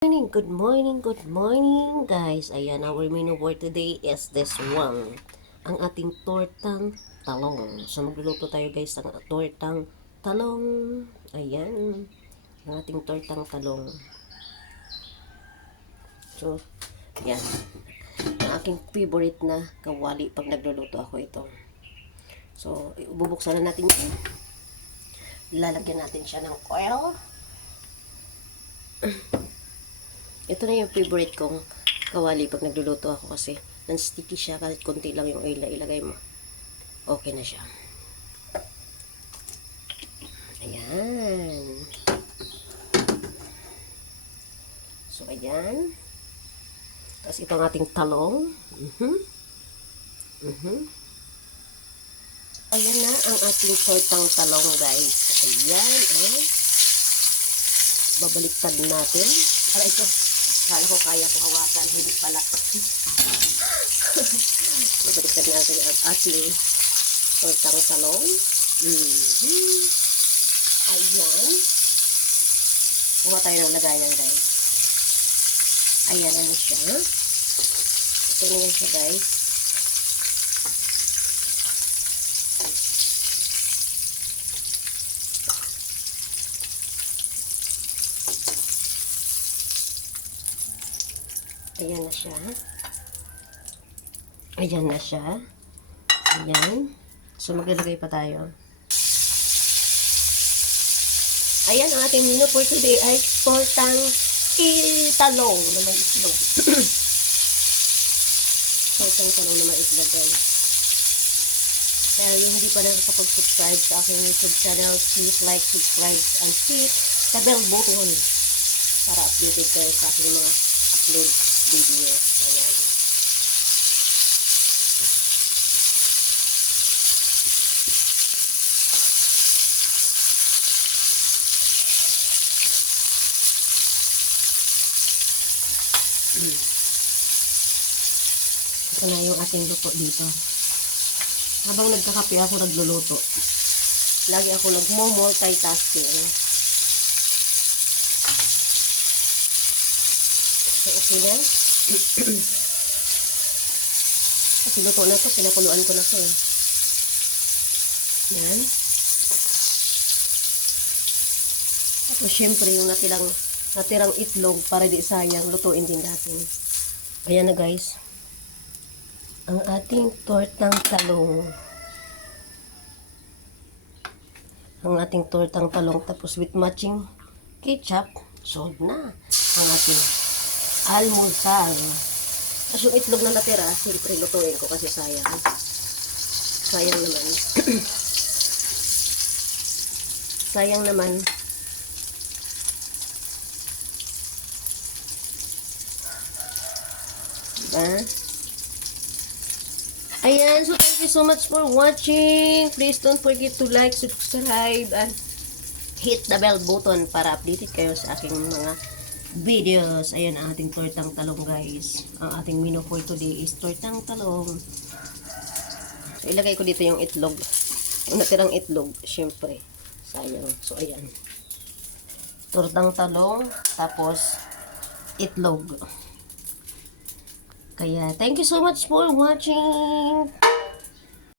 Good morning, guys. Ayan, our menu for today is this one. Ang ating tortang talong. So, magluluto tayo, guys, ng tortang talong. Ayan, ang ating tortang talong. So, ayan. Ang aking favorite na kawali pag nagluluto ako ito. So, bubuksan na natin ito. Lalagyan natin siya ng oil. Ito na yung favorite kong kawali pag nagluluto ako kasi non-sticky siya kahit konti lang yung oil na ilagay mo. Okay na siya. Ayan. So, ayan. Tapos ito ang ating talong. Ayan na ang ating tortang talong, guys. Ayan, oh. Babaliktad natin. Para ito. Akala ko kaya ko hawakan, hindi pala. Mabaliktad natin ang ating tortang talong. Ayan. Kuha tayo ng lagayan, guys. Ayan na siya. Ito na yan siya, guys. Ayan na siya. Ayan na siya. Ayan. So, maglalagay pa tayo. Ayan, ang ating menu for today ay tortang talong na may itlog. Tortang talong na may itlog, guys. Kaya yung hindi pa nakakapag-subscribe sa aking YouTube channel, please like, subscribe, and hit the bell button para updated kayo sa aking mga upload videos. Ayan. Ito na yung ating luto dito. Habang nagkakape ako nagluluto, lagi ako nagmo-multitasking. So, okay na. Kasi luto na to, pinakuluan ko na to. Yan. Tapos syempre yung natirang itlog para di sayang, lutuin din natin. Ayan na, guys. Ang ating tortang talong. Ang ating tortang talong tapos with matching ketchup, sold na ang ating almusal. Tapos yung itlog na natira, siyempre lutuin ko kasi sayang. Sayang naman. Sayang naman. Diba? Ayan, so thank you so much for watching. Please don't forget to like, subscribe, and hit the bell button para updated kayo sa aking mga videos. Ayan ang ating tortang talong, guys. Ang ating menu for today is tortang talong. So ilagay ko dito yung itlog. Yung natirang itlog, syempre. Sayang. So ayan. Tortang talong, tapos itlog. Kaya, thank you so much for watching.